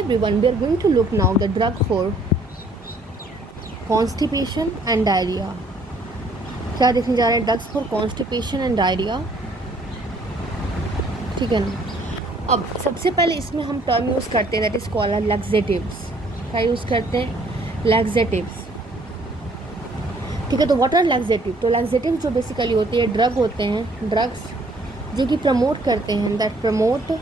everyone, we are going to look now the drug for constipation and diarrhea. क्या देखने जा रहे हैं? Drugs for constipation and diarrhoea. ठीक है ना. अब सबसे पहले इसमें हम टर्म यूज़ करते हैं दैट इज़ कॉल्ड लैक्सेटिव्स. क्या यूज़ करते हैं? लैक्सेटिव्स. ठीक है. तो व्हाट आर लैक्सेटिव? तो लैक्सेटिव जो बेसिकली होते हैं ड्रग होते हैं, ड्रग्स जो कि प्रमोट करते हैं, दैट प्रमोट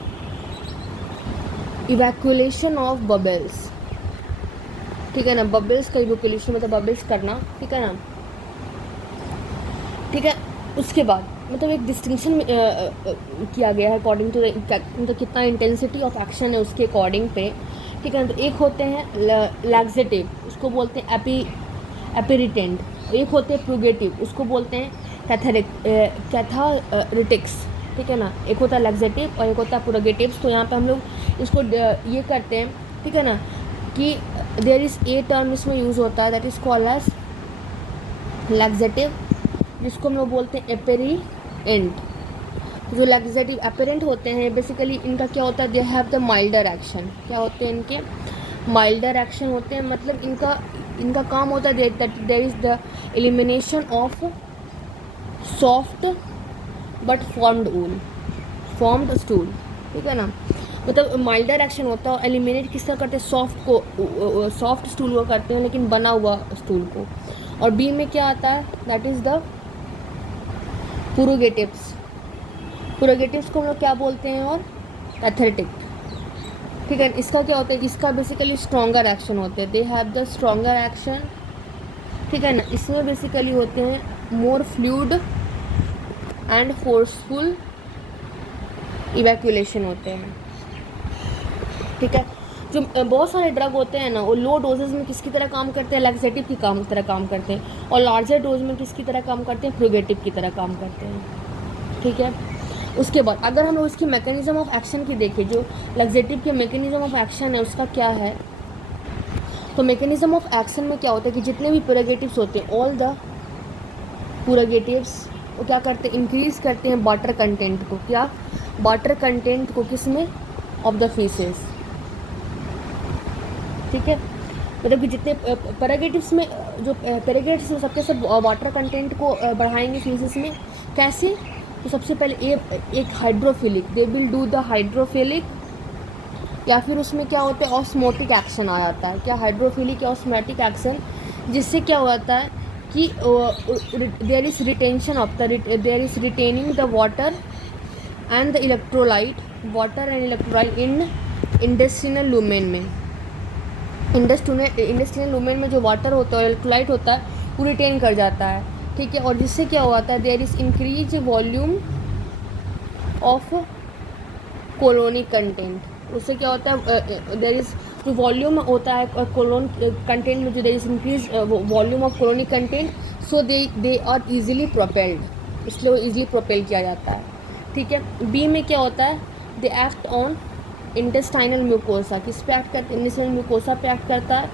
इवैक्यूलेशन ऑफ बबल्स. ठीक है ना. बबल्स का इवैक्यूलेशन मतलब बबल्स करना. ठीक है ना. ठीक है. उसके बाद मतलब एक डिस्टिंक्शन किया गया है अकॉर्डिंग टू मतलब कितना इंटेंसिटी ऑफ एक्शन है उसके अकॉर्डिंग पे. ठीक है ना. तो एक होते हैं लैक्सेटिव, उसको बोलते हैं एपिरिटेंट. एक होते हैं प्रूगेटिव, उसको बोलते हैं कैथारिटिक्स. ठीक है ना. एक होता है लैक्सेटिव और एक होता है प्रूगेटिव्स. तो यहाँ पे हम लोग इसको ये करते हैं. ठीक है ना कि देयर इज़ ए टर्म इसमें यूज़ होता है that is called as laxative, जिसको हम लोग बोलते हैं एपेरेंट. जो लैक्सेटिव एपेरेंट होते हैं बेसिकली इनका क्या होता है? They have the milder action. क्या होते हैं इनके? माइल्डर एक्शन होते हैं. मतलब इनका काम होता है there is the elimination of soft but formed stool. ठीक है ना. मतलब माइल्डर एक्शन होता है. एलिमिनेट किस तरह करते हैं? सॉफ्ट स्टूल को करते हैं लेकिन बना हुआ स्टूल को. और बी में क्या आता है? That is the purgatives. Purgatives को हम लोग क्या बोलते हैं? और एथेटिक. ठीक है. इसका क्या होता है? इसका बेसिकली स्ट्रॉन्गर एक्शन होते हैं. They have the stronger action. ठीक है ना. इसमें बेसिकली होते हैं मोर फ्लूइड एंड फोर्सफुल इवैक्यूलेशन होते हैं. ठीक है. जो बहुत सारे ड्रग होते हैं ना वो लो डोजेज में किसकी तरह काम करते हैं? लैक्सेटिव की तरह काम करते हैं. और लार्जर डोज में किसकी तरह काम करते हैं? प्रूगेटिव की तरह काम करते हैं. ठीक है. उसके बाद अगर हम लोग इसकी मैकेनिज्म ऑफ एक्शन की देखें, जो लैक्सेटिव के मैकेनिज्म ऑफ एक्शन है उसका क्या है? तो मैकेनिज्म ऑफ एक्शन में क्या होता है कि जितने भी प्रूगेटिव्स होते हैं, ऑल द प्रूगेटिव्स वो क्या करते हैं? इंक्रीज़ करते हैं वाटर कंटेंट को. क्या? वाटर कंटेंट को किसमें? Of the faeces. ठीक है. मतलब कि जितने प्रूगेटिव्स में जो प्रूगेटिव्स में सबके सब वाटर कंटेंट को बढ़ाएंगे फीसेस में. कैसे? तो सबसे पहले एक hydrophilic, they will do the hydrophilic. या फिर उसमें क्या होता है? ऑस्मोटिक एक्शन आ जाता है. क्या? हाइड्रोफिलिक या ऑस्मोटिक एक्शन, जिससे क्या होता है कि there is retention of there is retaining the water and the electrolyte in intestinal lumen में. इंटेस्टिनल लूमेन में जो वाटर होता है, इलेक्ट्रोलाइट होता है, वो रिटेन कर जाता है. ठीक है. और जिससे क्या होता है? There is increase volume of colonic content. उससे क्या होता है? देयर इज़ जो वॉल्यूम होता है कोलोन कंटेंट में, जो there is increase volume of colonic content, so they are easily propelled. इसलिए वो ईजिली प्रोपेल किया जाता है. ठीक है. बी में क्या होता है? They act on intestinal mucosa. किस पे एक्ट करते हैं? इंटेस्टाइनल म्यूकोसा पे एक्ट करता है.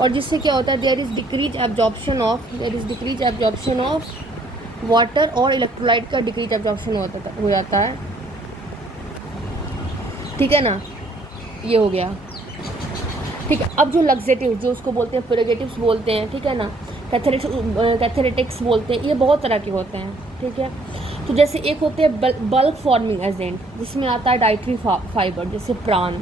और जिससे क्या होता है? There is decrease absorption of water और इलेक्ट्रोलाइट का डिक्रीज एब्जॉर्प्शन हो जाता है. ठीक है ना. ये हो गया. ठीक है. अब जो लैक्सेटिव जो उसको बोलते हैं प्रूगेटिव्स बोलते हैं. ठीक है ना. कैथेरेटिक्स बोलते हैं. ये बहुत तरह के होते हैं. ठीक है. तो जैसे एक होते हैं बल्क फॉर्मिंग एजेंट, जिसमें आता है डाइटरी फाइबर जैसे प्राण.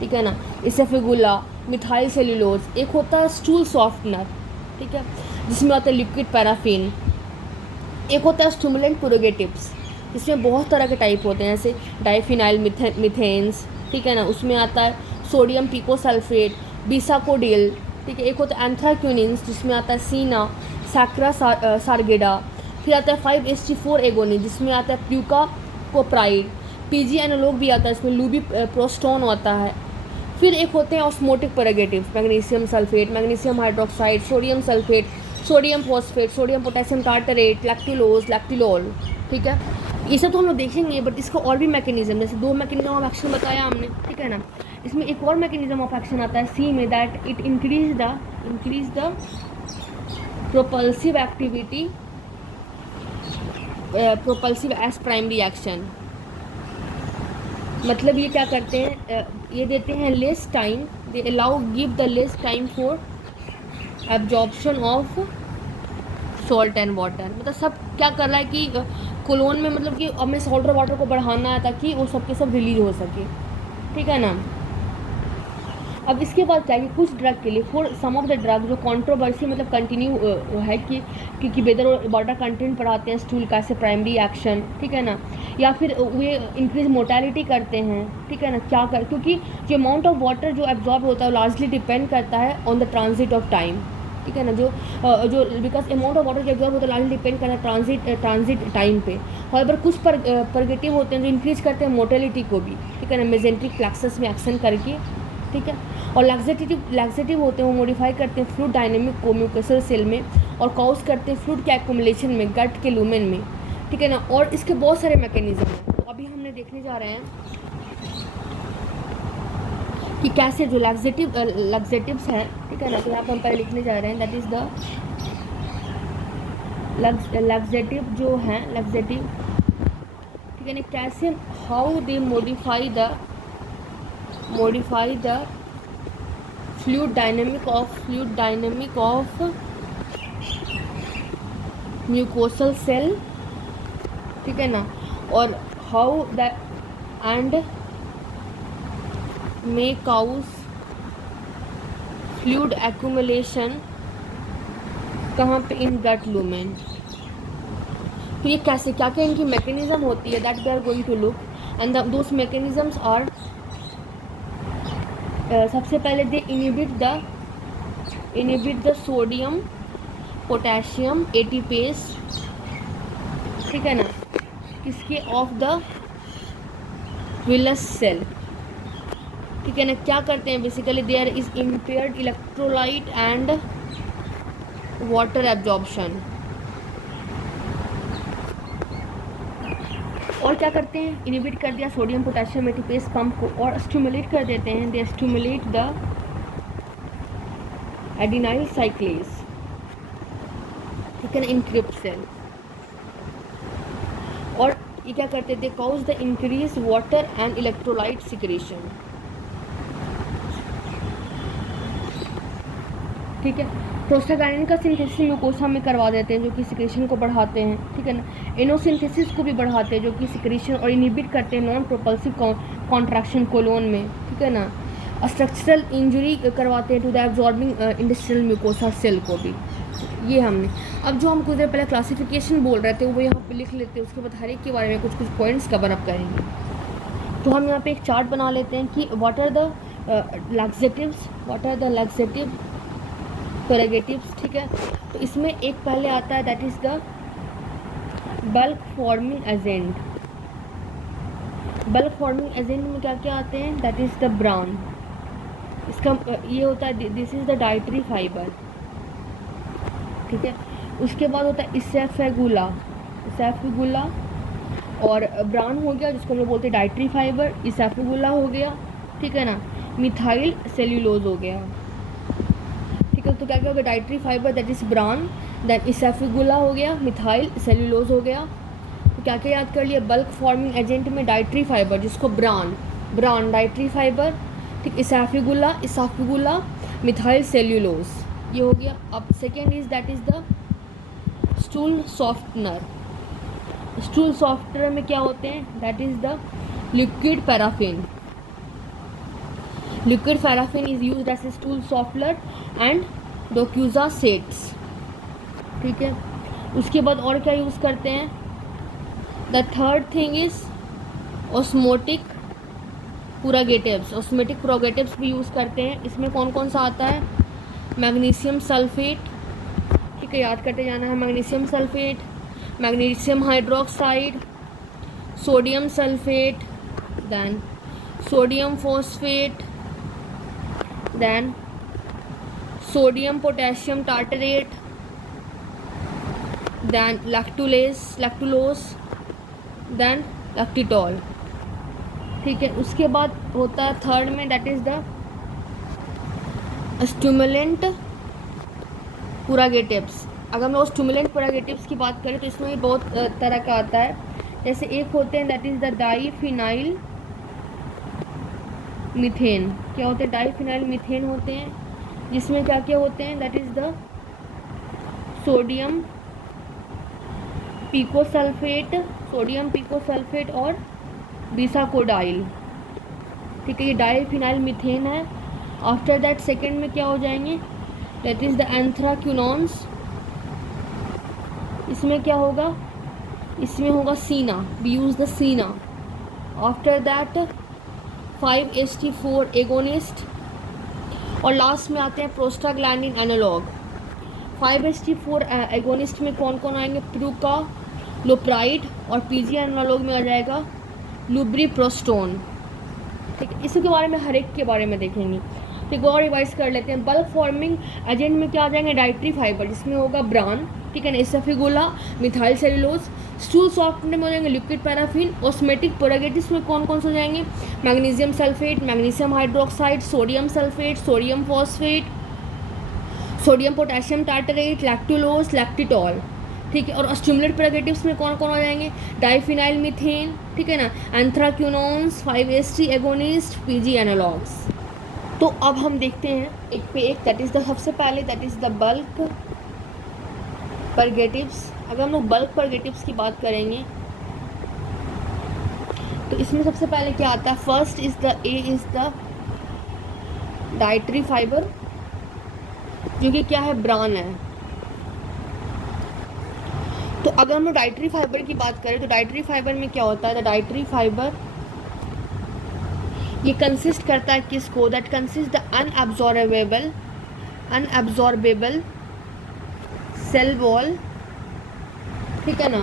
ठीक है ना. इसेफेगुला, मिथाइल सेल्यूलोज. एक होता है स्टूल सॉफ्टनर. ठीक है. जिसमें आता है लिक्विड पैराफिन. एक होता है स्टिमुलेंट प्रूगेटिव्स, जिसमें बहुत तरह के टाइप होते हैं जैसे डाइफिनाइल मिथेन्स. ठीक है ना. उसमें आता है सोडियम पिकोसल्फेट, बिसाकोडिल. ठीक है. एक होता है एंथ्राक्यूनिन्स, जिसमें आता है सीना, सैक्रा सार्गेडा. फिर आता है 5-HT4 एगोनिन, जिसमें आता है प्यूकाकोप्राइड. पीजी एनालॉग भी आता है, इसमें लूबी प्रोस्टोन होता है. फिर एक होते हैं osmotic purgatives, magnesium sulphate, magnesium hydroxide, sodium sulphate, sodium phosphate, sodium potassium tartrate, lactulose, lactitol. ठीक है. ये सब तो हम लोग देखेंगे, बट इसका और भी मैकेनिज्म, जैसे 2 मैकेनिज्म ऑफ एक्शन बताया हमने. ठीक है ना. इसमें एक और मैकेनिज्म ऑफ एक्शन आता है सी में, that it increase the propulsive activity, propulsive as primary action. मतलब ये क्या करते हैं? ये देते हैं less time, they allow give the less time for absorption of salt and water. मतलब सब क्या कर रहा है कि कोलोन में मतलब कि हमें सॉल्ट और वाटर को बढ़ाना है ताकि वो सब के सब रिलीज हो सके, ठीक है ना। अब इसके बाद क्या है कि कुछ ड्रग के लिए for some of the drug जो कंट्रोवर्सी मतलब कंटिन्यू है कि वेदर और वाटर कंटेंट बढ़ाते हैं स्टूल का से प्राइमरी एक्शन, ठीक है ना, या फिर वे इंक्रीज मोर्टेलिटी करते हैं, ठीक है ना। क्या कर, क्योंकि जो अमाउंट ऑफ वाटर जो एब्जॉर्ब होता है वो लार्जली डिपेंड करता है on the transit of time, ठीक है ना। जो बिकॉज अमाउंट ऑफ वाटर जो एब्जॉर्ब होता है लार्जली डिपेंड करता है ट्रांजिट टाइम पे। और कुछ परगेटिव होते हैं जो इंक्रीज करते हैं मोर्टेलिटी को भी, ठीक है ना, मेजेंट्रिक प्लेक्सस में एक्शन करके, ठीक है। और लैक्सेटिव होते हैं वो मॉडिफाई करते हैं फ्लूइड डायनेमिक को म्यूकोसल सेल में और कॉज करते हैं फ्लूइड के एक्युमुलेशन में गट के लूमेन में, ठीक है ना। और इसके बहुत सारे मैकेनिज्म हैं, तो अभी हमने देखने जा रहे हैं कि कैसे जो लैक्सेटिव्स हैं, ठीक है ना। तो यहाँ पर हम पहले लिखने जा रहे हैं दैट इज़ द लैक्सेटिव जो हैं लैक्सेटिव, ठीक है ना, कैसे how they modify the fluid dynamic of mucosal cell, ठीक है ना। और how that and may cause fluid accumulation कहाँ पे इन गट लूमेन। तो ये कैसे क्या क्या इनकी मैकेनिज्म होती है that we are going to look and those mechanisms are सबसे पहले they inhibit the sodium potassium ATPase, ठीक है ना, किसके ऑफ द विलस सेल, ठीक है ना। क्या करते हैं basically there is impaired electrolyte and water absorption. और क्या करते हैं, इनिबिट कर दिया सोडियम पोटेशियम एटीपेस पंप को और स्टिमुलेट कर देते हैं, दे स्टिमुलेट द एडिनाइल साइक्लेज, ठीक है ना, इन क्रिप्ट सेल। और ये क्या करते हैं, they cause the increase water and electrolyte secretion, ठीक है। प्रोस्टाग्लैंडिन का सिंथेसिस म्यूकोसा में करवा देते हैं जो कि सिक्रेशन को बढ़ाते हैं, ठीक है ना। एनोसिंथेसिस को भी बढ़ाते हैं जो कि सिक्रेशन और इनिबिट करते हैं नॉन प्रोपल्सिव कॉन्ट्रैक्शन कोलोन में, ठीक है ना। स्ट्रक्चरल इंजरी करवाते हैं to the absorbing industrial mucosa cell को भी। ये हमने अब जो हम कुछ देर पहले क्लासिफिकेशन बोल रहे थे वो यहाँ पे लिख लेते हैं, उसके बाद हर एक के बारे में कुछ कुछ पॉइंट्स कवर अप करेंगे। तो हम यहाँ पे एक चार्ट बना लेते हैं कि व्हाट आर द लैक्सेटिव प्रोगेटिव्स, ठीक है। तो इसमें एक पहले आता है that is the bulk forming agent. Bulk forming agent में क्या क्या आते हैं, दैट इज़ द ब्राउन, इसका ये होता है this is the dietary fibre, ठीक है। उसके बाद होता है इसेफेगुला और ब्राउन हो गया जिसको हम लोग बोलते हैं डाइटरी फाइबर, इसेफेगुला हो गया, ठीक है ना। मिथाइल सेल्यूलोज हो गया, तो क्या क्या हो गया, dietary fibre that is bran, then ispaghula हो गया, मिथाइल सेल्यूलोज हो गया। तो क्या क्या याद कर लिया, बल्क फॉर्मिंग एजेंट में डाइटरी फाइबर जिसको ब्राउन डाइटरी फाइबर, ठीक, इसेफेगुला मिथाइल सेल्यूलोज, ये हो गया। अब second is that is the stool softener. Stool softener में क्या होते हैं, that is the liquid paraffin is used as a stool softener and docusates, ठीक है। उसके बाद और क्या यूज़ करते हैं, the third thing is osmotic purgatives भी यूज़ करते हैं। इसमें कौन कौन सा आता है, मैग्नीशियम सल्फेट, ठीक है, याद करते जाना है, magnesium sulphate, magnesium hydroxide, sodium sulphate, then sodium phosphate, then sodium potassium tartrate, then lactulose, then lactitol, ठीक है। उसके बाद होता है थर्ड में that is the stimulant purgatives. अगर हम लोग स्टिमुलेंट पुरागेटिव्स की बात करें तो इसमें भी बहुत तरह का आता है। जैसे एक होते हैं that is the diphenyl methane. क्या होते हैं? डाइफिनाइल मीथेन होते हैं, जिसमें क्या क्या होते हैं? That is the sodium picosulphate, sodium picosulphate और बिसाकोडाइल। ठीक है, ये डाइफिनाइल मीथेन है। आफ्टर दैट सेकेंड में क्या हो जाएंगे? That is the anthraquinones. इसमें क्या होगा? इसमें होगा senna, we use the senna. After that 5-HT4 agonist, और लास्ट में आते हैं प्रोस्टाग्लैंडिन एनालॉग। 5-HT4 एगोनिस्ट में कौन कौन आएंगे? प्रूका लोप्राइड, और पीजी एनालॉग में आ जाएगा लुब्रिप्रोस्टोन। ठीक है, इसी के बारे में हर एक के बारे में देखेंगे। ठीक है, और रिवाइज कर लेते हैं। बल्क फॉर्मिंग एजेंट में क्या आ जाएंगे? डाइट्री फाइबर, जिसमें होगा ब्रान, ठीक है ना, एसाफिगुला, मिथाइल सेलुलोज। स्टूल सॉफ्टनर में हो जाएंगे लिक्विड पैराफिन। ऑस्मेटिक प्रोपेगेटिव्स में कौन कौन से हो जाएंगे? Magnesium sulphate, magnesium hydroxide, sodium sulphate, sodium phosphate, sodium potassium tartrate, lactulose, lactitol. ठीक है, और स्टिमुलेट प्रोपेगेटिव्स में कौन कौन हो जाएंगे? डाइफिनाइल मीथेन, ठीक है ना, एंथ्राक्यूनॉन्स, 5-HT एगोनिस्ट, पीजी एनालॉग्स। तो अब हम देखते हैं एक पे एक। दैट इज़ द सबसे पहले that is the bulk purgatives. अगर हम लोग बल्क परगेटिव्स की बात करेंगे तो इसमें सबसे पहले क्या आता है? First is the A is the dietary fibre, जो कि क्या है? ब्रान है। तो अगर हम लोग डाइट्री फाइबर की बात करें तो डाइट्री फाइबर में क्या होता है? द डाइट्री फाइबर ये कंसिस्ट करता है किसको? That consist the unabsorbable cell wall, ठीक है ना,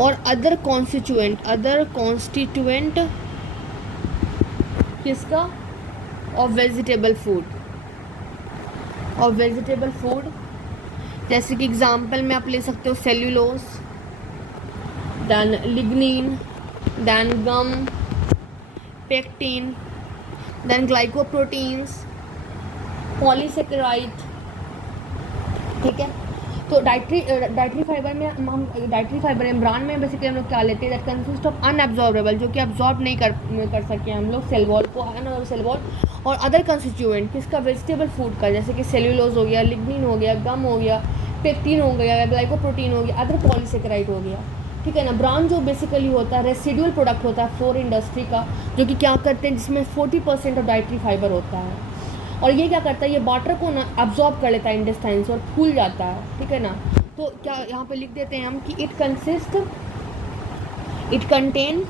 और अदर कॉन्स्टिट्यूएंट किसका? Of vegetable food. जैसे कि एग्जांपल में आप ले सकते हो cellulose, then lignin, then gum, pectin, then glycoproteins, polysaccharide. ठीक है, तो डाइट्री फाइबर में हम डाइट्री फाइबर ब्रान में बेसिकली हम लोग क्या लेते हैं? दैट कंसिस्ट ऑफ अनअब्जॉर्बेबल, जो कि अब्जॉर्ब नहीं कर सके हम लोग सेल वॉल को, अनअब्जॉर्बेबल सेल वॉल, और अदर कंस्टिट्यूएंट किसका? वेजिटेबल फूड का, जैसे कि सेल्यूलोज हो गया, लिग्निन हो गया, गम हो गया, पेक्टिन हो गया, ग्लाइकोप्रोटीन हो गया, अदर पॉलीसेकेराइड हो गया। ठीक है ना। ब्रान जो बेसिकली होता है रेसिडुअल प्रोडक्ट होता है फ्लोर इंडस्ट्री का, जो कि क्या करते हैं, जिसमें 40% ऑफ डाइट्री फाइबर होता है, और ये क्या करता है, ये वाटर को ना अब्जॉर्ब कर लेता है इंटेस्टाइन से और फूल जाता है। ठीक है ना। तो क्या यहाँ पे लिख देते हैं हम कि it contain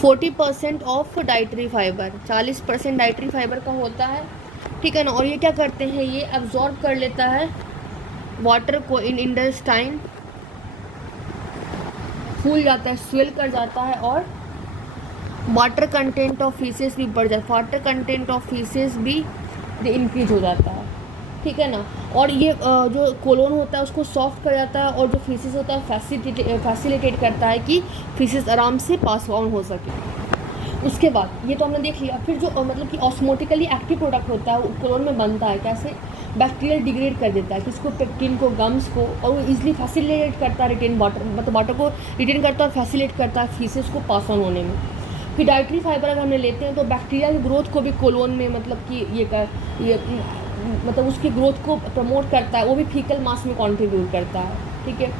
40% of dietary fibre, 40% dietary fibre का होता है। ठीक है ना। और ये क्या करते हैं, ये अब्जॉर्ब कर लेता है वाटर को इन इंटेस्टाइन, फूल जाता है, स्वेल कर जाता है, और वाटर कंटेंट ऑफ फीसेस भी बढ़ जाता है, वाटर कंटेंट ऑफ फीसेस भी इंक्रीज हो जाता है। ठीक है ना। और ये जो कोलोन होता है उसको सॉफ्ट कर जाता है, और जो फीसेस होता है फैसिलिटेट करता है कि फीसेस आराम से पास ऑन हो सके। उसके बाद ये तो हमने देख लिया। फिर जो मतलब कि ऑस्मोटिकली एक्टिव प्रोडक्ट होता है वो कोलोन में बनता है कैसे, बैक्टीरियल डिग्रेड कर देता है किसको, पेक्टिन को, गम्स को, और वो ईजिली फैसिलिटेट करता है रिटेन वाटर, मतलब वाटर को रिटेन करता है और फैसिलिटेट करता है फीसेस को पास ऑन होने में। फिर डाइट्री फाइबर अगर हमने लेते हैं तो बैक्टीरिया की ग्रोथ को भी कोलोन में मतलब कि ये मतलब उसकी ग्रोथ को प्रमोट करता है, वो भी फीकल मास में कंट्रीब्यूट करता है। ठीक है।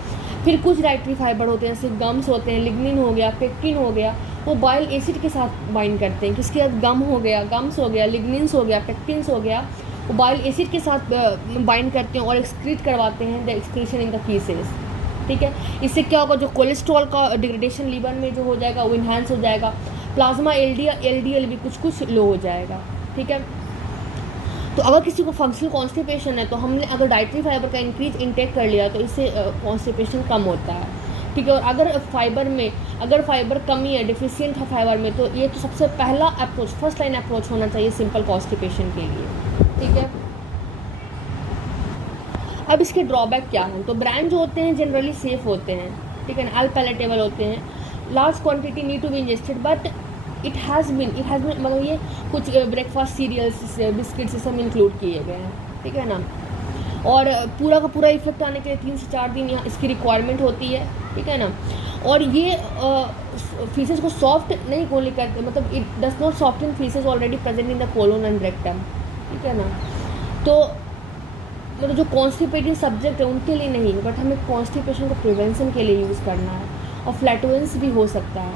फिर कुछ डाइट्री फाइबर होते हैं जैसे गम्स होते हैं, लिग्निन हो गया, पेक्टिन हो गया, वो बाइल एसिड के साथ बाइंड करते हैं। किसके साथ, गम हो गया, गम्स हो गया, लिग्निन्स हो गया, पेक्टिन्स हो गया, वो बाइल एसिड के साथ बाइंड करते हैं और एक्सक्रीट करवाते हैं the excretion in the faeces. ठीक है। इससे क्या होगा, जो कोलेस्ट्रॉल का डिग्रेडेशन लीवर में जो हो जाएगा वो इन्हांस हो जाएगा, प्लाज्मा एलडीएल भी कुछ लो हो जाएगा। ठीक है। तो अगर किसी को फंक्शनल कॉन्स्टिपेशन है तो हमने अगर डाइट्री फाइबर का इंक्रीज इंटेक कर लिया तो इससे कॉन्स्टिपेशन कम होता है। ठीक है। और अगर फाइबर कमी है, डिफिशियंट है फाइबर में, तो ये तो सबसे पहला अप्रोच, फर्स्ट लाइन अप्रोच होना चाहिए सिंपल कॉन्स्टिपेशन के लिए। ठीक है। अब इसके ड्रॉबैक क्या हैं, तो ब्रांड जो होते हैं जनरली सेफ होते हैं। ठीक है ना, अल पैलेटेबल होते हैं, large quantity need to be ingested, but it has been मतलब ये कुछ ब्रेकफास्ट सीरियल्स, बिस्किट्स ये सब इंक्लूड किए गए हैं। ठीक है ना। और पूरा का पूरा इफेक्ट आने के लिए 3 से 4 दिन यहाँ इसकी रिक्वायरमेंट होती है। ठीक है ना। और ये फीसेस को सॉफ्ट नहीं गोली करते, मतलब it does not soften feces already present in the colon and rectum, ठीक है ना। तो मतलब जो कॉन्स्टिपेटेड सब्जेक्ट है उनके लिए नहीं, बट हमें कॉन्स्टिपेशन को प्रिवेंशन के लिए यूज़ करना है, और फ्लैटुलेंस भी हो सकता है,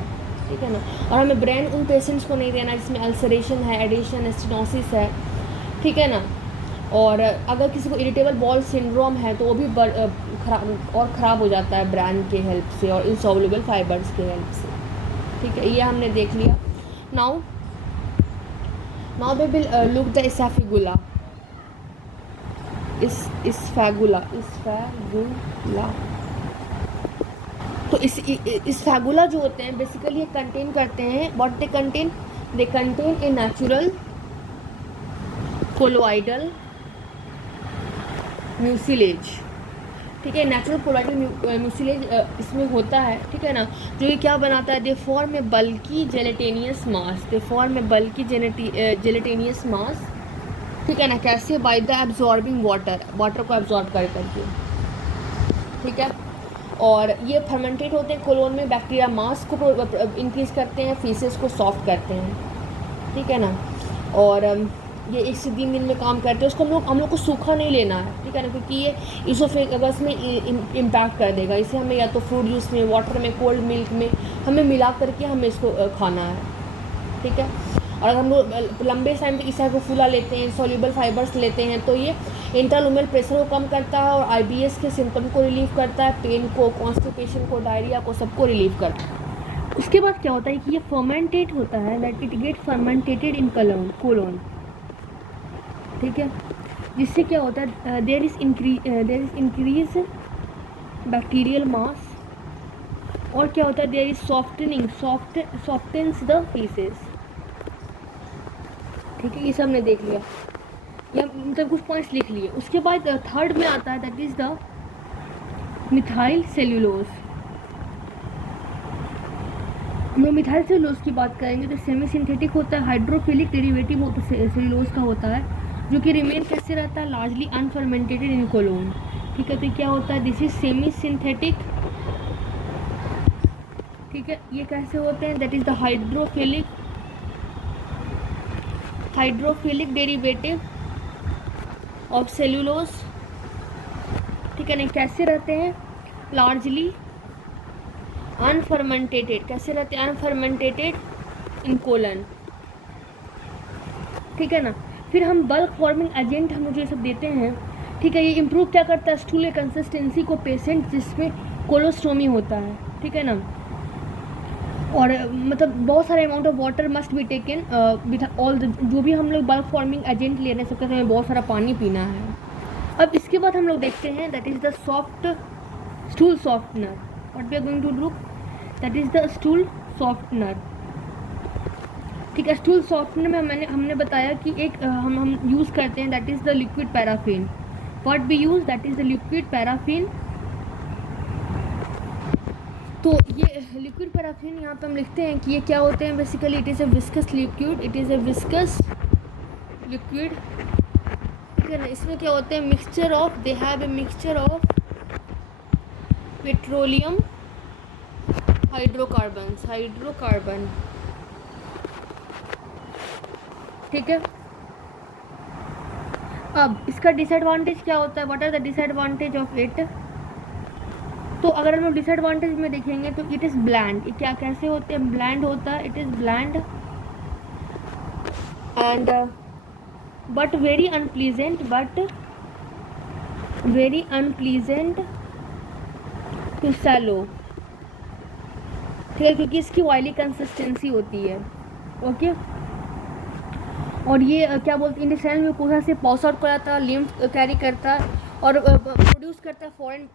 ठीक है ना। और हमें ब्रेन उन पेशेंट्स को नहीं देना जिसमें अल्सरेशन है, एडिशन, स्टेनोसिस है, ठीक है ना। और अगर किसी को इरिटेबल बाउल सिंड्रोम है तो वो भी ख़राब हो जाता है ब्रेन के हेल्प से और इंसॉल्युबल फाइबर्स के हेल्प से, ठीक है। ये हमने देख लिया। Now we will look the ispaghula. Ispaghula तो इस फैगुला जो होते हैं बेसिकली ये कंटेन करते हैं, what they contain a natural colloidal mucilage, ठीक है। नेचुरल कोलोइडल म्यूसिलेज इसमें होता है, ठीक है ना। जो ये क्या बनाता है, दे फॉर्म ए बल्की जेलेटेनियस मास, ठीक है ना। कैसे, बाय द एब्जॉर्बिंग वाटर को एब्जॉर्ब कर करके, ठीक है। और ये फर्मेंटेट होते हैं कोलोन में, बैक्टीरिया मास को इंक्रीज़ करते हैं, फीसेस को सॉफ्ट करते हैं, ठीक है ना। और ये 1 से 3 दिन में काम करते हैं। उसको हम लोग को सूखा नहीं लेना है, ठीक है ना, क्योंकि ये इसोफेगस में इम्पैक्ट कर देगा। इसे हमें या तो फ्रूट जूस में, वाटर में, कोल्ड मिल्क में हमें मिला करके हमें इसको खाना है, ठीक है। और अगर हम लोग लंबे टाइम तक इसे को फूला लेते हैं, सॉल्युबल फाइबर्स लेते हैं, तो ये इंट्रालुमिनल प्रेशर को कम करता है और IBS के सिम्टम को रिलीव करता है, पेन को, कॉन्स्टिपेशन को, डायरिया को, सबको रिलीव करता है। उसके बाद क्या होता है कि ये फर्मेंटेट होता है, that it get fermentated in colon, ठीक है। जिससे क्या होता है, there is increase bacterial mass, और क्या होता है, there is softens the faeces, ठीक है। ये सब हमने देख लिया, या मतलब कुछ पॉइंट्स लिख लिए। उसके बाद थर्ड में आता है, that is the methyl cellulose. हम लोग मिथाइल सेल्यूलोज की बात करेंगे तो सेमी सिंथेटिक होता है, हाइड्रोफिलिक डेरिवेटिव सेल्यूलोज का होता है, जो कि रिमेन कैसे रहता है, लार्जली अनफर्मेंटेटेड इन कोलोन, ठीक है। तो क्या होता है, दिस इज सेमी सिंथेटिक, ठीक है। ये कैसे होते हैं, that is the hydrophilic derivative of cellulose, ठीक है ना। कैसे रहते हैं, लार्जली अनफर्मेंटेटेड, कैसे रहते हैं, अनफर्मेंटेटेड इन कोलन, ठीक है ना। फिर हम बल्क फॉर्मिंग एजेंट हम जो ये सब देते हैं, ठीक है। ये इम्प्रूव क्या करता है, स्टूल के कंसिस्टेंसी को, पेशेंट जिसमें कोलोस्टोमी होता है, ठीक है ना। और मतलब बहुत सारे amount of water must be taken with all the, जो भी हम लोग बल्क फॉर्मिंग एजेंट ले रहे हैं सबके समय बहुत सारा पानी पीना है। अब इसके बाद हम लोग देखते हैं, that is the soft stool softener, what we are going to look, that is the stool softener, ठीक है। स्टूल सॉफ्टनर में हमने बताया कि एक हम यूज़ करते हैं, that is the liquid paraffin, what we use, that is the liquid paraffin. तो ये लिक्विड पैराफिन यहाँ पे हम लिखते हैं कि ये क्या होते हैं, basically it is a viscous liquid, ठीक है ना। इसमें क्या होते हैं, mixture of, they have a mixture of petroleum hydrocarbon, ठीक है। अब इसका डिसएडवांटेज क्या होता है, what are the disadvantage of it. तो अगर हम डिसएडवांटेज में देखेंगे तो इट इज़ ब्लैंड, क्या कैसे होते हैं, ब्लैंड होता है, it is bland and but very unpleasant to swallow, ठीक है, क्योंकि इसकी ऑयली कंसिस्टेंसी होती है, ओके। और ये क्या बोलते हैं, इंटेस्टाइनल म्यूकोसा से पास आउट कराता है, लिम्फ कैरी करता है और प्रोड्यूस करता है फॉरेन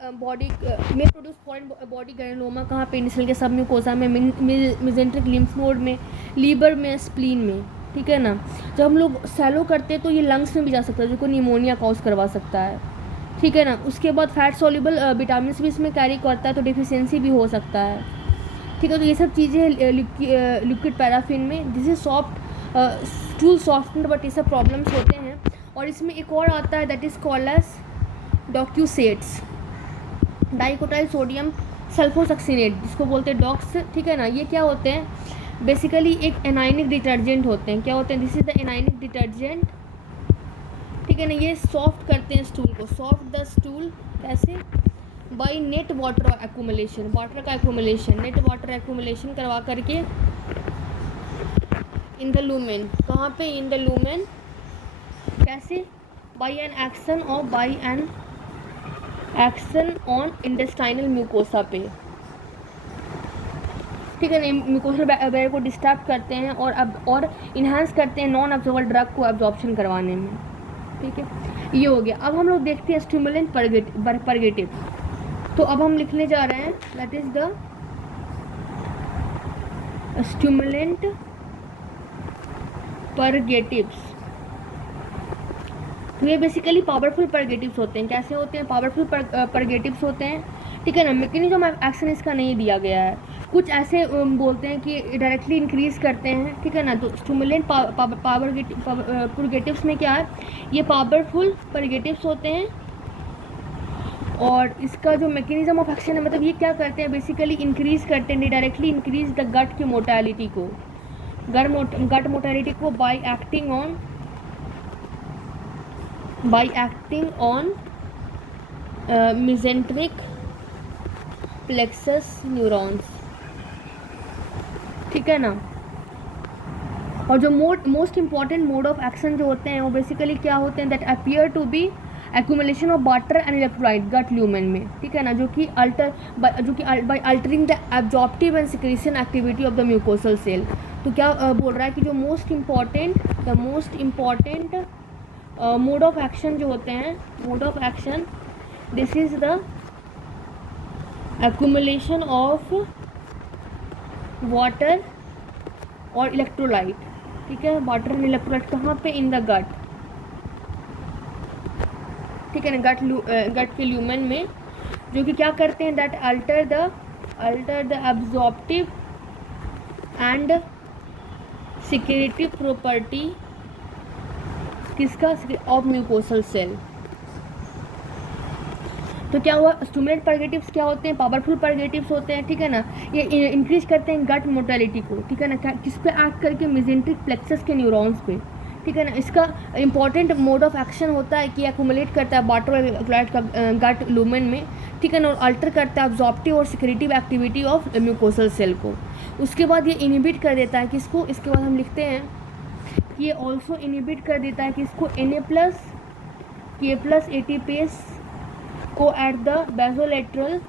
बॉडी ग्रैनुलोमा, कहाँ पे, इंटेस्टाइनल के सब म्यूकोसा में, मेसेंट्रिक लिम्फ नोड में, लीवर में, स्प्लीन में, ठीक है ना। जब हम लोग सैलो करते हैं तो ये लंग्स में भी जा सकता है, जो को निमोनिया कॉज करवा सकता है, ठीक है ना। उसके बाद फैट सॉल्युबल विटामिन भी इसमें कैरी करता है, तो डिफिशियंसी भी हो सकता है, ठीक है। तो ये सब चीज़ें लिक्विड पैराफिन में, this is soft stool softener, but ये सब प्रॉब्लम्स होते हैं। और इसमें एक और आता है, that is called as docusates, dioctyl sodium sulphosuccinate जिसको बोलते हैं डॉक्स, ठीक है ना, ये क्या होते हैं बेसिकली एक एनाइनिक डिटर्जेंट होते हैं। क्या होते हैं? This is the anionic detergent, ठीक है ना। ये सॉफ्ट करते हैं स्टूल को, सॉफ्ट द स्टूल कैसे? By net water accumulation, water का एक्यूमुलेशन, नेट वाटर एक्यूमुलेशन करवा करके इन द लूमेन, कहाँ पे? इन द लूमेन, कैसे? बाई एन एक्शन और by an action on intestinal mucosa पे, ठीक है ना। म्यूकोसा बैरियर को डिस्टर्ब करते हैं और इन्हांस करते हैं नॉन अब्जॉर्बल ड्रग को एब्जॉर्प्शन करवाने में, ठीक है। ये हो गया। अब हम लोग देखते हैं स्टिमुलेंट परगेटिव। तो अब हम लिखने जा रहे हैं that is the stimulant purgatives. तो ये बेसिकली पावरफुल परगेटिव्स होते हैं। कैसे होते हैं? पावरफुल परगेटिव्स होते हैं, ठीक है ना। मैकेनिज्म ऑफ एक्शन इसका नहीं दिया गया है। कुछ ऐसे बोलते हैं कि डायरेक्टली इंक्रीज करते हैं, ठीक है ना। तो स्टिमुलेंट परगेटिव्स में क्या है? ये पावरफुल परगेटिव्स होते हैं और इसका जो मैकेनिज्म ऑफ एक्शन है, मतलब ये क्या करते हैं बेसिकली इंक्रीज करते हैं, डायरेक्टली इंक्रीज द गट की मोटालिटी को, गट मोटालिटी को by acting on mesenteric plexus neurons, ठीक है ना। और जो most important mode of action जो होते हैं वो बेसिकली क्या होते हैं? That appear to be accumulation of water and electrolyte gut lumen में, ठीक है ना, जो कि by altering the absorptive and secretion activity of the mucosal cell. तो क्या बोल रहा है कि जो most important mode of action जो होते हैं, mode of action, this is the accumulation of water और इलेक्ट्रोलाइट, ठीक है। वाटर एंड इलेक्ट्रोलाइट कहाँ पे? इन द गट, ठीक है ना, गट के ल्यूमेन में, जो कि क्या करते हैं? That alter the absorptive and secretive property किसका? Of mucosal cell. तो क्या हुआ? स्टिमुलेंट परगेटिव्स क्या होते हैं? पावरफुल परगेटिव्स होते हैं, ठीक है ना। ये इंक्रीज करते हैं गट मोटालिटी को, ठीक है ना, किस पे एक्ट करके? मेसेंट्रिक प्लेक्सस के न्यूरॉन्स पे, ठीक है ना। इसका इंपॉर्टेंट मोड ऑफ एक्शन होता है कि एक्यूमुलेट करता है वाटर और इलेक्ट्रोलाइट का गट लूमेन में, ठीक है ना, और अल्टर करता है एब्जॉर्प्टिव और secretive activity of mucosal cell को। उसके बाद ये इनहिबिट कर देता है किसको? इसके बाद हम लिखते हैं कि ये ऑल्सो इनहिबिट कर देता है किसको? Na+K+ एटीपेस को एट द बेसोलेटरल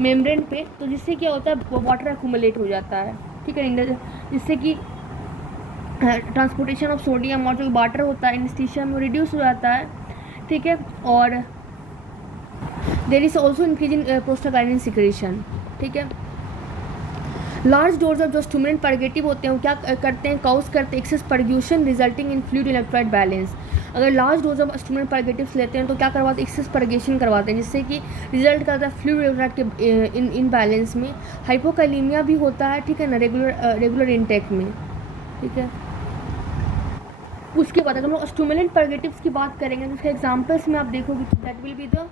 मेम्ब्रेन पे। तो जिससे क्या होता है? वाटर एक्यूमुलेट हो जाता है, ठीक है, जिससे कि ट्रांसपोर्टेशन ऑफ सोडियम और जो वाटर होता है इंटरस्टिशियम में रिड्यूस हो जाता है, ठीक है। और there is also increase in prostaglandin secretion, ठीक है। लार्ज डोज ऑफ जो स्टिमुलेंट परगेटिव होते हैं वो क्या करते हैं? कॉज करते हैं excess purgation resulting in fluid electrolyte balance. अगर large dose of stimulant purgatives लेते हैं तो क्या करवाते हैं? एक्सेस परगेशन करवाते हैं, जिससे कि रिजल्ट करता है फ्लूइड इलेक्ट्रोलाइट के इन बैलेंस में। हाइपोकैलीमिया भी होता है, ठीक है ना, रेगुलर इंटेक में, ठीक है। उसके बाद अगर हम लोग स्टिमुलेंट परगेटिव्स की बात करेंगे तो उसके एग्जाम्पल्स में आप देखोगे तो that will be the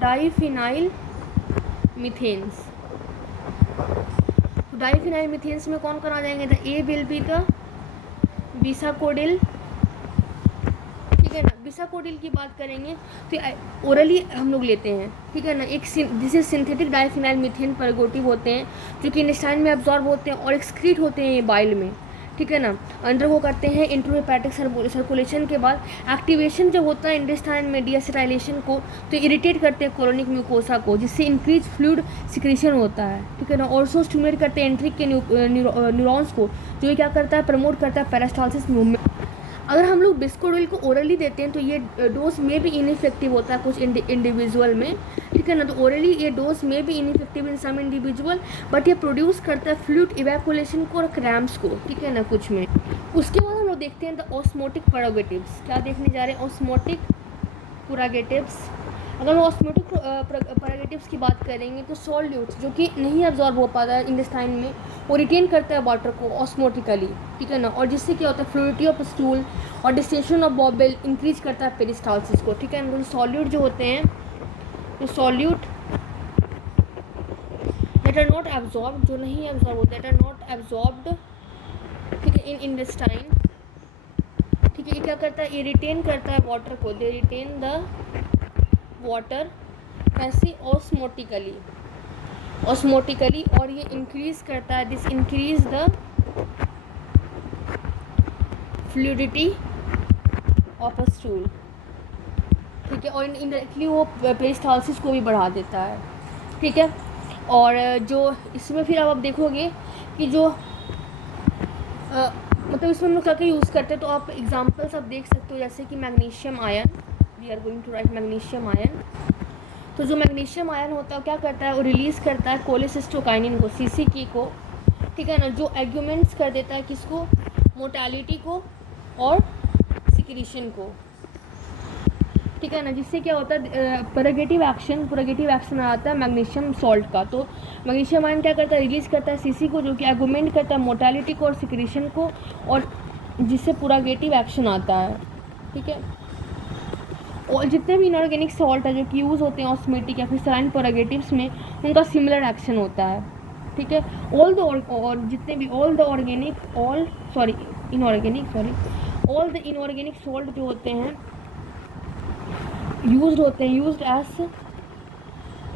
diphenyl methanes. तो डाइफिनाइल मीथेन्स में कौन आ जाएंगे? The a will be the bisacodyl, ठीक है ना। बिसाकोडिल की बात करेंगे तो ओरली हम लोग लेते हैं, ठीक है ना। एक जिसे सिंथेटिक डाइफिनाइल मीथेन परगेटिव होते हैं जो कि इंटेस्टाइन में एब्जॉर्ब होते हैं और एक्सक्रीट होते हैं ये बाइल में, ठीक है ना। अंदर वो करते हैं इंट्रोहेपेटिक सर्कुलेशन के बाद एक्टिवेशन जो होता है इंटेस्टाइन में डीएसिटाइलेशन को, तो इरिटेट करते हैं कोरोनिक म्यूकोसा को, जिससे इंक्रीज फ्लूइड सिक्रेशन होता है, ठीक है ना। ऑल्सो स्टिमुलेट करते हैं एंट्रिक के न्यूरॉन्स को, जो ये क्या करता है? प्रमोट करता है पेरिस्टालसिस मूवमेंट। अगर हम लोग बिस्कोडिल को ओरली देते हैं तो ये डोज में भी इनइफेक्टिव होता है कुछ इंडिविजुअल में, ठीक है ना। तो ओरली ये डोज में भी ineffective in some individual, but ये प्रोड्यूस करता है फ्लूइड इवैक्यूलेशन को और क्रैम्प्स को, ठीक है ना, कुछ में। उसके बाद हम लोग देखते हैं द ऑस्मोटिक प्रोगेटिव्स। क्या देखने जा रहे हैं? ऑस्मोटिक प्रोगेटिव्स। अगर हम ऑस्मोटिक प्रोगेटिव्स की बात करेंगे तो सॉल्यूट्स जो कि नहीं एब्जॉर्ब हो पाता है इंटेस्टाइन में, वो रिटेन करता है वाटर को ऑस्मोटिकली, ठीक है ना। और जिससे क्या होता है? फ्लूइडिटी ऑफ स्टूल और डिस्टेंशन ऑफ बॉबल इंक्रीज करता है पेरिस्टालसिस को, ठीक है ना। तो सॉल्यूट जो होते हैं, तो solute that are not absorb, जो नहीं एब्जॉर्ब होते, दैट आर नॉट एब्जॉर्ब्ड, ठीक है, इन इंटेस्टाइन, ठीक है। ये क्या करता है, ये रिटेन करता है वाटर को, दे रिटेन द वाटर, कैसे, ऑस्मोटिकली, ऑस्मोटिकली, और ये इंक्रीज करता है, this increase the fluidity of a stool, ठीक है। और इनडायरेक्टली वो पेरिस्टालसिस को भी बढ़ा देता है, ठीक है। और जो इसमें फिर अब आप देखोगे कि जो मतलब इसमें हम लोग क्या क्या यूज़ करते हैं, तो आप एग्जांपल्स आप देख सकते हो, जैसे कि magnesium ion, we are going to write magnesium ion. तो जो मैग्नीशियम आयन होता है क्या करता है, वो रिलीज़ करता है कोलेसिस्टोकाइनिन को, CCK को, ठीक है ना, जो एग्यूमेंट्स कर देता है किसको, मोटालिटी को और सिक्रीशन को, ठीक है ना, जिससे क्या होता है, प्रोपेगेटिव एक्शन आता है मैग्नीशियम सॉल्ट का। तो मैग्नीशियम आयन क्या करता है, रिलीज़ करता है CC को, जो कि एगुमेंट करता है मोटालिटी को और सिक्रीशन को, और जिससे प्रोपेगेटिव एक्शन आता है, ठीक है। और जितने भी इनऑर्गेनिक सॉल्ट है जो कि यूज़ होते हैं ऑस्मेटिक या फिर सलाइन प्रोपेगेटिव्स में, उनका सिमिलर एक्शन होता है, ठीक है। ऑल द इनऑर्गेनिक सॉल्ट जो होते हैं यूज्ड एज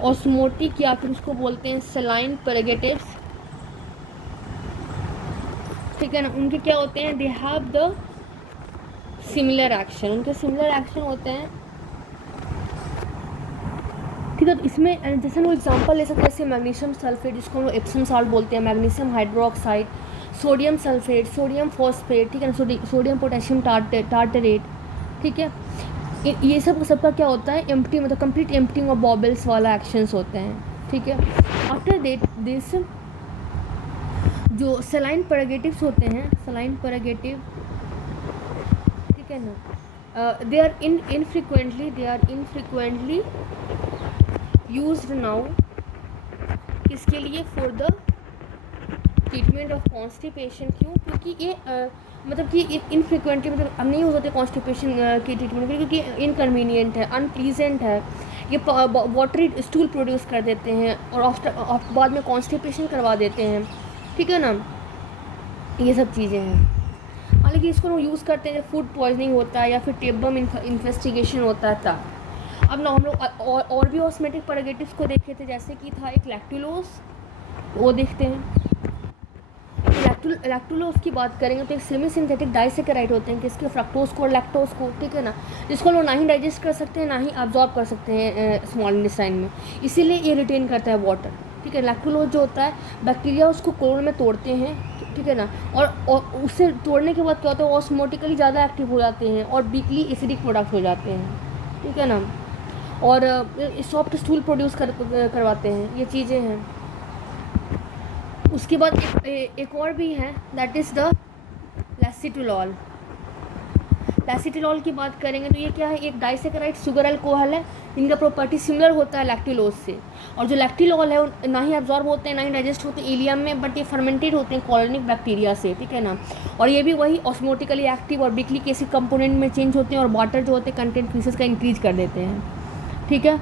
ऑस्मोटिक, या फिर उसको बोलते हैं सलाइन प्रोपेगेटिव्स, ठीक है ना। उनके क्या होते हैं, they have the similar action, उनके सिमिलर एक्शन होते हैं, ठीक है। तो इसमें जैसे हम लोग एग्जांपल ले सकते हैं, जैसे मैग्नीशियम सल्फेट, जिसको हम लोग एप्सम साल्ट बोलते हैं, magnesium hydroxide, sodium sulphate, sodium phosphate, ठीक है ना, सोडियम पोटेशियम टार्टरेट, ठीक है। ये सब सबका क्या होता है, एम्प्टी, मतलब कंप्लीट एम्प्टिंग ऑफ बॉबल्स वाला एक्शंस होते हैं, ठीक है। आफ्टर दिस जो सलाइन प्रोपेगेटिव्स होते हैं, सलाइन प्रोपेगेटिव, ठीक है ना, दे आर इनफ्रिक्वेंटली यूज्ड नाउ, किसके लिए, for the treatment of constipation. क्यों, क्योंकि ये मतलब कि इनफ्रिक्वेंटली, मतलब अब नहीं यूज़ होते कॉन्स्टिपेशन की ट्रीटमेंट के लिए, क्योंकि इनकन्वीनियंट है, अनप्लीजेंट है, ये वाटरी स्टूल प्रोड्यूस कर देते हैं और बाद में कॉन्स्टिपेशन करवा देते हैं, ठीक है ना, ये सब चीज़ें हैं। हालांकि इसको हम यूज़ करते हैं जब फूड पॉइजनिंग होता है या फिर टेबम इन्वेस्टिगेशन होता है तब। अब ना हम लोग और भी ऑस्मेटिक प्रोपेगेटिव्स को देखे थे, जैसे कि था एक लैक्टुलोज, वो देखते हैं। लैक्टुलोज की बात करेंगे तो एक सेमी सिंथेटिक डाइसेकेराइड होते हैं, किसके, फ्रक्टोज को और लैक्टोज को, ठीक है ना, जिसको लोग ना ही डाइजेस्ट कर सकते हैं ना ही एब्जॉर्ब कर सकते हैं स्मॉल इंटेस्टाइन में, इसीलिए ये रिटेन करता है वाटर, ठीक है। लैक्टुलोज जो होता है, बैक्टीरिया उसको कोलन में तोड़ते हैं, ठीक है ना, और उससे तोड़ने के बाद क्या होता है, ऑस्मोटिकली ज़्यादा एक्टिव हो जाते हैं और वीकली एसिडिक प्रोडक्ट हो जाते हैं, ठीक है ना, और सॉफ्ट स्टूल प्रोड्यूस करवाते हैं, ये चीज़ें हैं। उसके बाद एक और भी है, दैट इज़ द लैसिटोलॉल। लैसिटोलॉल की बात करेंगे तो ये क्या है, एक डाइसेकेराइड सुगर अल्कोहल है, इनका प्रॉपर्टी सिमिलर होता है लैक्टुलोज से। और जो लैक्टिलॉल है वो ना ही एब्जॉर्ब होते हैं ना ही डाइजेस्ट होते हैं इलियम में, बट ये फर्मेंटेड होते हैं कॉलोनिक बैक्टीरिया से, ठीक है ना। और ये भी वही ऑस्मोटिकली एक्टिव और वीकली के एसिड कंपोनेंट में चेंज होते हैं और वाटर जो होते हैं कंटेंट फीसेस का इंक्रीज कर देते हैं, ठीक है।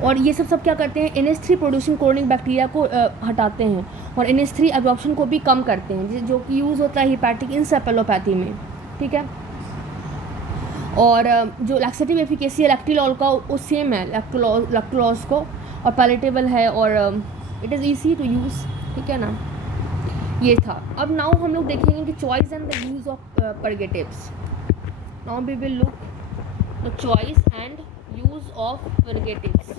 और ये सब क्या करते हैं, NH3 प्रोड्यूसिंग कॉलोनिक बैक्टीरिया को हटाते हैं और NH3 एब्जॉर्प्शन को भी कम करते हैं, जो कि यूज़ होता है हिपैटिक इंसेफेलोपैथी में, ठीक है। और जो लैक्सेटिव एफिकेसी है लैक्टिलॉल का वो सेम है लैक्टुलोज को, और पैलेटेबल है और it is easy to use, ठीक है ना। ये था। अब नाउ हम लोग देखेंगे कि choice and the use of purgatives. Now we will look the choice and use of purgatives.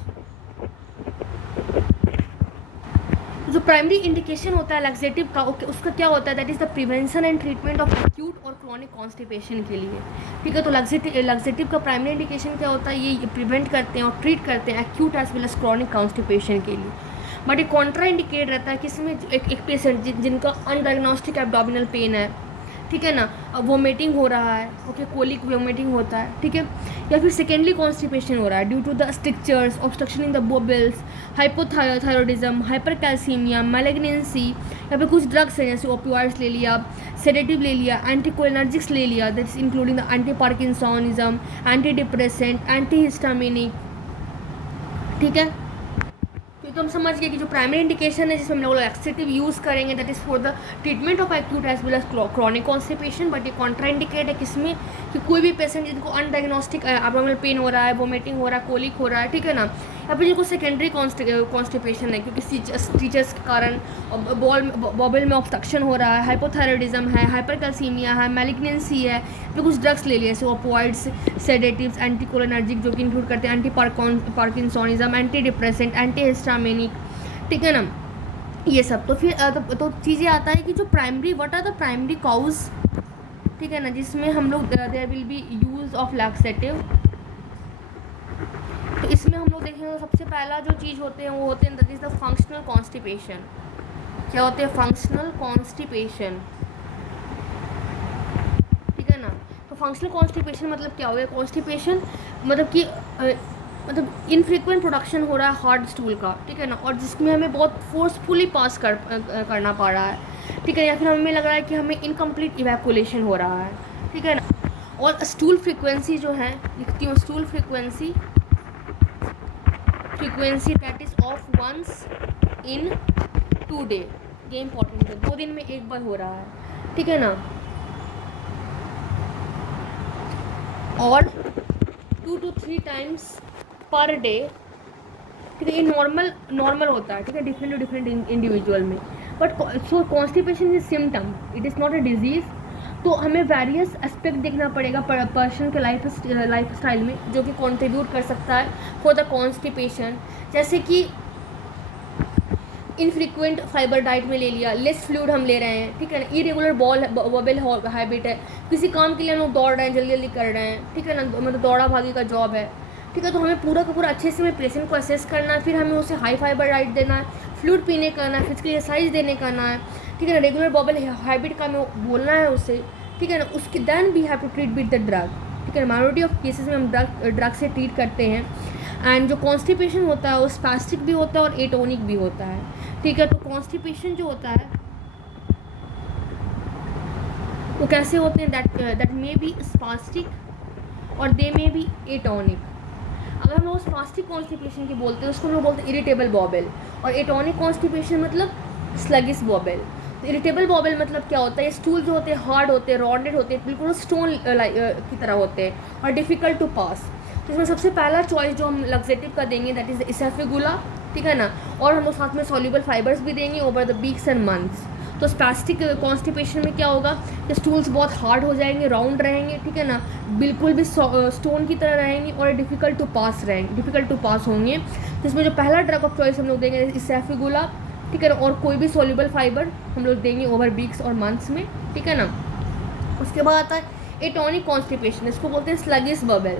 जो प्राइमरी इंडिकेशन होता है लैक्सेटिव का, उसका क्या होता है, that is the prevention and treatment of acute और क्रॉनिक कॉन्स्टिपेशन के लिए, ठीक है। तो लैक्सेटिव का प्राइमरी इंडिकेशन क्या होता है, ये प्रिवेंट करते हैं और ट्रीट करते हैं acute as well as chronic constipation के लिए। बट ये कॉन्ट्रा इंडिकेट रहता है कि इसमें एक पेशेंट जिनका अनडायग्नोस्टिक एब्डोमिनल पेन है, ठीक है ना, वोमिटिंग हो रहा है, ओके, कोलिक वोमिटिंग होता है, ठीक है, या फिर सेकेंडली कॉन्स्टिपेशन हो रहा है due to the strictures, obstruction in the bowels, hypothyroidism, hypercalcaemia, malignancy, या फिर कुछ ड्रग्स हैं जैसे ओपियोइड्स ले लिया, सेडेटिव ले लिया, एंटीकोलिनर्जिक्स ले लिया, दैट्स इंक्लूडिंग द एंटी ये तो हम समझ गए कि जो प्राइमरी इंडिकेशन है जिसमें हम लोग लैक्सेटिव यूज़ करेंगे that is for the treatment of acute as well as chronic constipation, but ये कॉन्ट्रा इंडिकेट है किसमें कि कोई भी पेशेंट जिनको अनडायग्नोस्टिक एब्डोमिनल पेन हो रहा है, वोमिटिंग हो रहा है, कोलिक हो रहा है, ठीक है ना, या फिर जिनको सेकेंडरी कॉन्स्टिपेशन है क्योंकि टीचर्स के कारण बॉबल में ऑब्स्ट्रक्शन हो रहा है, हाइपोथायरॉइडिज्म है, हाइपरकैल्सीमिया है, मैलिग्नेंसी है, फिर कुछ ड्रग्स ले लिए जैसे ओपोइड्स, सेडेटिव्स, एंटीकोलिनर्जिक जो कि इंक्लूड करते हैं anti parkinsonism, anti depressant, anti histaminic, ठीक है ना, ये सब। तो फिर तो चीज़ें आता है कि जो primary what are the primary cause, ठीक है ना, जिसमें हम लोग there will be use of laxative. तो इसमें हम लोग देखेंगे सबसे पहला जो चीज़ होते हैं वो होते हैं that is the functional constipation. क्या होते हैं? फंक्शनल कॉन्स्टिपेशन, ठीक है ना। तो फंक्शनल कॉन्स्टिपेशन मतलब क्या हो गया? कॉन्स्टिपेशन मतलब कि मतलब इनफ्रीक्वेंट प्रोडक्शन हो रहा है हार्ड स्टूल का, ठीक है ना, और जिसमें हमें बहुत फोर्सफुली पास करना पड़ रहा है, ठीक है, या फिर हमें लग रहा है कि हमें इनकम्प्लीट इवैक्यूलेशन हो रहा है, ठीक है ना। और स्टूल फ्रीक्वेंसी जो है, लिखती हूँ stool frequency that is of once in 2 डे, ये इंपॉर्टेंट है, 2 दिन में एक बार हो रहा है, ठीक है ना, और 2 to 3 टाइम्स पर डे, ठीक है। ये नॉर्मल होता है, ठीक है, डिफरेंट टू डिफरेंट इंडिविजुअल में, but so constipation is symptom, it is not a disease. तो हमें वेरियस एस्पेक्ट देखना पड़ेगा पर्सन के लाइफ स्टाइल में जो कि कंट्रीब्यूट कर सकता है फॉर द कॉन्स्टिपेशन, जैसे कि इनफ्रीक्वेंट फाइबर डाइट में ले लिया, लेस फ्लूइड हम ले रहे हैं, ठीक है ना, इरेगुलर बॉबल हैबिट है, किसी काम के लिए हम लोग दौड़ रहे हैं, जल्दी जल्दी कर रहे हैं, ठीक है ना, मतलब दौड़ा भागी का जॉब है, ठीक है। तो हमें पूरा का पूरा अच्छे से हमें पेशेंट को असेस करना है, फिर हमें उसे हाई फाइबर डाइट देना है, फ्लूइड पीने करना है, फिजिकल एक्सरसाइज देने करना है, ठीक है ना, रेगुलर बॉबल हैबिट का हमें बोलना है उसे, ठीक है ना। उसके then we have to treat with the drug, ठीक है। माइनॉरिटी ऑफ केसेस में हम ड्रग से ट्रीट करते हैं। एंड जो कॉन्स्टिपेशन होता है वो स्पास्टिक भी होता है और एटोनिक भी होता है, ठीक है। तो कॉन्स्टिपेशन जो होता है वो कैसे होते हैं? दैट मे बी स्पास्टिक और दे मे बी एटोनिक। अगर हम लोग स्पास्टिक कॉन्स्टिपेशन की बोलते हैं उसको हम लोग बोलते हैं इरिटेबल बॉबल, और एटोनिक कॉन्स्टिपेशन मतलब स्लगिश बॉबल। तो इरिटेबल बॉबल मतलब क्या होता है? स्टूल जो होते हैं हार्ड होते हैं, रॉडेड होते हैं, बिल्कुल स्टोन की तरह होते हैं और डिफ़िकल्ट टू पास। तो इसमें सबसे पहला चॉइस जो हम लग्जेटिव का देंगे दैट इज़ इसेफिगुला, ठीक है ना, और हम लोग साथ में सॉल्युबल फाइबर्स भी देंगे over the weeks and months. तो स्पास्टिक कॉन्स्टिपेशन में क्या होगा कि स्टूल्स बहुत हार्ड हो जाएंगे, राउंड रहेंगे, ठीक है ना, बिल्कुल भी स्टोन की तरह रहेंगे और डिफ़िकल्ट टू पास होंगे। तो इसमें जो पहला ड्रग ऑफ चॉइस हम लोग देंगे इसेफिगुला, ठीक है ना, और कोई भी सॉल्युबल फाइबर हम लोग देंगे ओवर वीक्स और मंथ्स में, ठीक है ना। उसके बाद आता है एटोनिक कॉन्स्टिपेशन, इसको बोलते हैं स्लगिश बबल,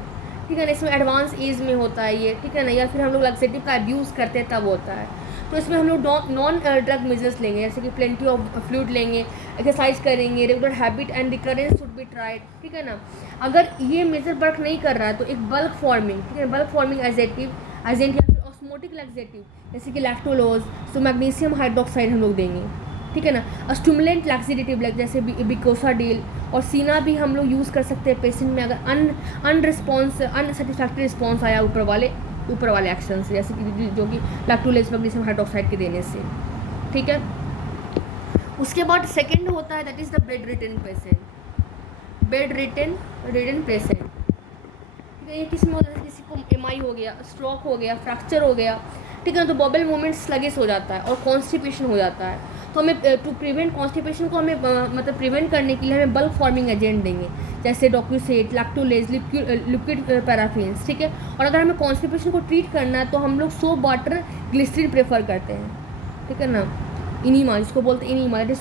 ठीक है ना, इसमें एडवांस एज में होता है ये, ठीक है ना, या फिर हम लोग लग्जेटिव का अब्यूज़ करते हैं तब होता है। तो इसमें हम लोग नॉन ड्रग मेजर्स लेंगे, जैसे कि प्लेंटी ऑफ फ्लूइड लेंगे, एक्सरसाइज करेंगे, regular habit and recurrence should be tried, ठीक है ना। अगर ये मेजर वर्क नहीं कर रहा है तो एक बल्क फॉर्मिंग, ठीक है, बल्क फॉर्मिंग एजेंट या फिर ऑस्मोटिक लैक्सेटिव जैसे कि लैक्टोलोज, तो मैग्नीशियम हाइड्रोक्साइड हम लोग देंगे, ठीक है ना। स्टिमुलेंट लैक्सेटिव जैसे बिकोसाडील और सीना भी हम लोग यूज़ कर सकते हैं पेशेंट में अगर अनसेटिस्फैक्ट्री रिस्पॉन्स आया ऊपर वाले एक्शन से, जैसे कि जो कि लैक्टोलेज मैग्नीशियम हाइड्रोक्साइड के देने से, ठीक है। उसके बाद सेकेंड होता है that is the bedridden patient, ये किसी में होता है, किसी को एमआई हो गया, स्ट्रोक हो गया, फ्रैक्चर हो गया, ठीक है, तो बबल मूवमेंट स्लगिश हो जाता है और कॉन्स्टिपेशन हो जाता है। तो हमें टू प्रिवेंट कॉन्स्टिपेशन को हमें मतलब प्रिवेंट करने के लिए हमें बल्क फॉर्मिंग एजेंट देंगे, जैसे डॉक्यूसेट, लैक्टोलेज, लिक्विड पैराफिन्स, ठीक है। और अगर हमें कॉन्स्टिपेशन को ट्रीट करना है तो हम लोग सोप वाटर ग्लिसरीन प्रेफर करते हैं, ठीक है ना, इनीमा जिसको बोलते हैं इनीमा, दैट इज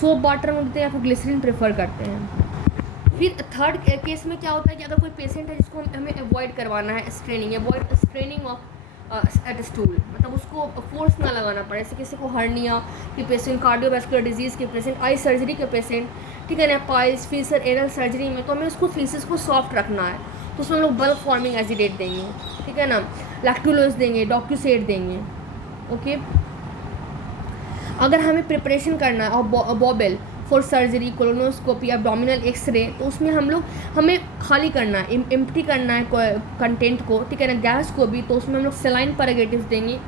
सोप वाटर हम देते हैं या फिर ग्लिसरीन प्रेफर करते हैं। फिर थर्ड केस में क्या होता है कि अगर कोई पेशेंट है जिसको हमें अवॉइड करवाना है स्ट्रेनिंग ऑफ एट स्टूल, मतलब उसको फोर्स ना लगाना पड़े, जैसे किसी को हर्निया के पेशेंट, कार्डियोवैस्कुलर डिजीज़ के पेशेंट, आई सर्जरी के पेशेंट, ठीक है ना, पाइल्स, फीसर, एनल सर्जरी में तो हमें उसको फीसेस को सॉफ्ट रखना है, तो उसमें हम लोग बल्क फॉर्मिंग एजिडेट देंगे, ठीक है ना, लैक्टोलोज देंगे, डॉक्यूसेट देंगे, ओके। अगर हमें प्रिपरेशन करना है और bowel for surgery, colonoscopy, abdominal X ray, तो उसमें हमें खाली करना है, एम्प्टी करना है कंटेंट को, ठीक है ना, गैस को भी, तो उसमें हम लोग सेलाइन पैरागेटिव्स देंगे,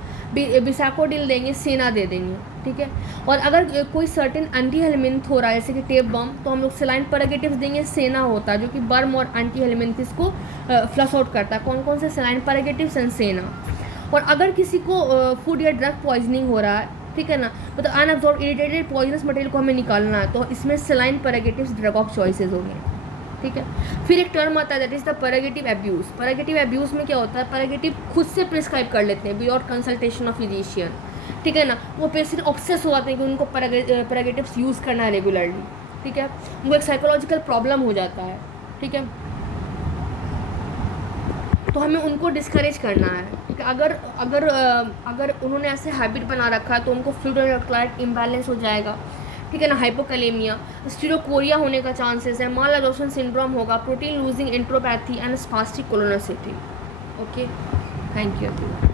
बिसाकोडिल देंगे, सेना दे देंगे, ठीक है। और अगर कोई सर्टेन एंटी हेलमिंथ हो रहा है जैसे कि टेप बम, तो हम लोग सेलाइन पैरागेटिव्स देंगे, सेना होता है जो कि बर्म और एंटी हेलमिंथिस को फ्लश आउट करता है। कौन कौन से? सेलाइन पैरागेटिव्स एंड सेना। और अगर किसी को फूड या ड्रग पॉइजनिंग हो रहा है, ठीक है ना, मतलब अनअब्जॉर्ब इरिटेटेड पॉइजनस मटेरियल को हमें निकालना है, तो इसमें saline purgatives drug of choices हो गए, ठीक है। फिर एक टर्म आता है that is the purgative abuse. Purgative abuse में क्या होता है, पैरागेटिव खुद से प्रिस्क्राइब कर लेते हैं विदाउट कंसल्टेशन ऑफ फिजिशियन, ठीक है ना। वो पेशेंट ऑब्सेस हो जाते हैं कि उनको पैरागेटिव्स यूज़ करना है रेगुलरली, ठीक है। उनको एक साइकोलॉजिकल प्रॉब्लम हो जाता है, ठीक है। तो हमें उनको डिस्करेज करना है, ठीक है। अगर उन्होंने ऐसे हैबिट बना रखा है तो उनको फ्लूइड और इलेक्ट्रोलाइट इम्बैलेंस हो जाएगा, ठीक है ना, हाइपोकैलेमिया, स्टीरोकोरिया होने का चांसेस है, मालाब्जॉर्प्शन सिंड्रोम होगा, protein losing enteropathy and spastic colonosity. Okay, thank you.